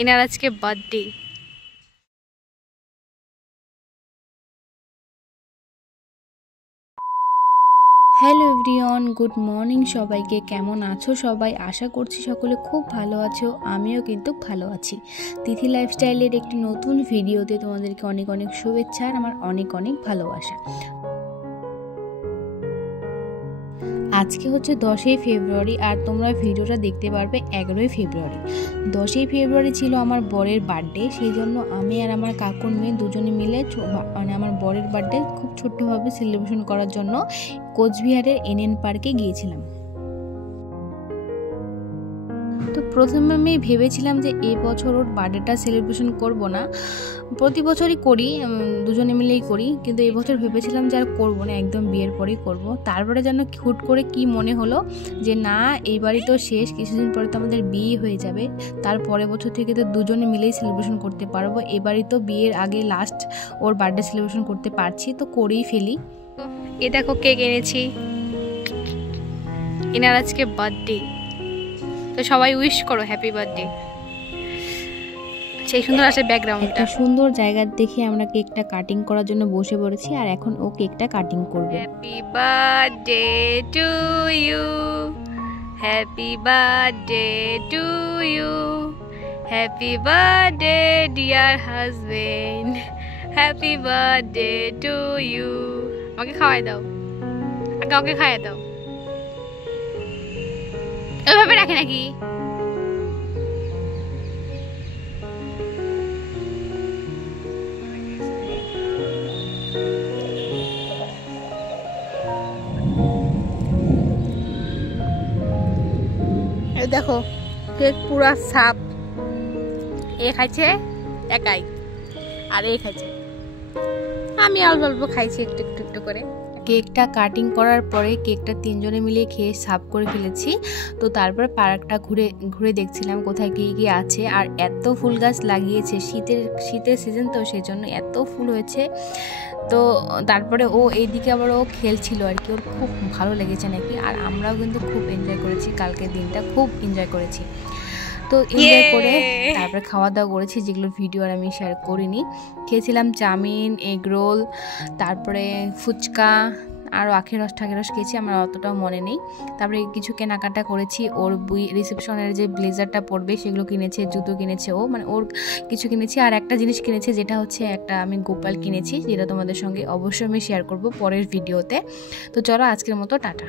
এনার আজকে birthday. Hello everyone, good morning সবাইকে। কেমন আছো সবাই? আশা করছি সকলে খুব ভালো আছো। আমিও কিন্তু ভালো আছি। তিথি লাইফস্টাইলের একটি নতুন ভিডিওতে তোমাদেরকে অনেক অনেক শুভেচ্ছা আর আমার অনেক অনেক ভালোবাসা। আজকে হচ্ছে 10ই ফেব্রুয়ারি আর তোমরা ভিডিওটা দেখতে পারবে 11ই ফেব্রুয়ারি। 10ই ফেব্রুয়ারি ছিল আমার বরের বার্থডে, সেই জন্য আমি আর আমার কাকুর মেয়ে দুজনে মিলে মানে আমার বরের বার্থডে খুব ছোট্টভাবে সেলিব্রেশন করার জন্য কোচবিহারের এনএন পার্কে গিয়েছিলাম। তো প্রথমে আমি ভেবেছিলাম যে এই বছর ওর বার্থডেটা সেলিব্রেশন করব না, প্রতি বছরই করি, দুজনে মিলেই করি, কিন্তু এই বছর ভেবেছিলাম যে আর করবো না, একদম বিয়ের পরেই করব। তারপরে যেন হুট করে কি মনে হলো যে না, এইবারই তো শেষ, কিছুদিন পরে তো আমাদের বিয়ে হয়ে যাবে, তারপরে বছর থেকে তো দুজনে মিলেই সেলিব্রেশন করতে পারবো। এবারই তো বিয়ের আগে লাস্ট ওর বার্থডে সেলিব্রেশন করতে পারছি, তো করেই ফেলি। এ দেখো কেক এনেছি, এনার আজকে বার্থডে, তো সবাই উইশ করো হ্যাপি বার্থডে। সেই সুন্দর আছে ব্যাকগ্রাউন্ড, একটা সুন্দর জায়গা দেখে আমরা কেকটা কাটিং করার জন্য বসে পড়েছি আর এখন ও কেকটা কাটিং করবে। Happy birthday to you, happy birthday to you, happy birthday dear husband, happy birthday to you. আমাকে খাওয়াই দাও, কাউকে খাওয়াই দাও। ওইভাবে রাখে নাকি? দেখো কেক পুরা সাপ, এ খাইছে একাই আর এ খাইছে, আমি অল্প অল্প খাইছি একটু একটু একটু করে। কেকটা কাটিং করার পরে কেকটা তিনজনে মিলে খেয়ে সাফ করে ফেলেছি। তো তারপর পার্কটা ঘুরে ঘুরে দেখছিলাম কোথায় কী কী আছে, আর এত ফুল গাছ লাগিয়েছে, শীতের সিজন তো সেই জন্য এত ফুল হয়েছে। তো তারপরে ও এইদিকে আবার ও খেলছিল আর কি, ওর খুব ভালো লেগেছে নাকি, আর আমরাও কিন্তু খুব এনজয় করেছি, কালকের দিনটা খুব এনজয় করেছি। তো এনজয় করে তারপরে খাওয়া দাওয়া করেছি, যেগুলোর ভিডিও আর আমি শেয়ার করিনি। খেয়েছিলাম চাউমিন, এগ রোল, তারপরে ফুচকা, আরও আখের রস খেয়েছি, আমার অতটাও মনে নেই। তারপরে কিছু কেনাকাটা করেছি, ওর রিসেপশনের যে ব্লেজারটা পরবে সেগুলো কিনেছে, জুতো কিনেছে ও, মানে ওর কিছু কিনেছি। আর একটা জিনিস কিনেছে যেটা হচ্ছে একটা আমি গোপাল কিনেছি, যেটা তোমাদের সঙ্গে অবশ্যই আমি শেয়ার করব পরের ভিডিওতে। তো চলো আজকের মতো টাটা।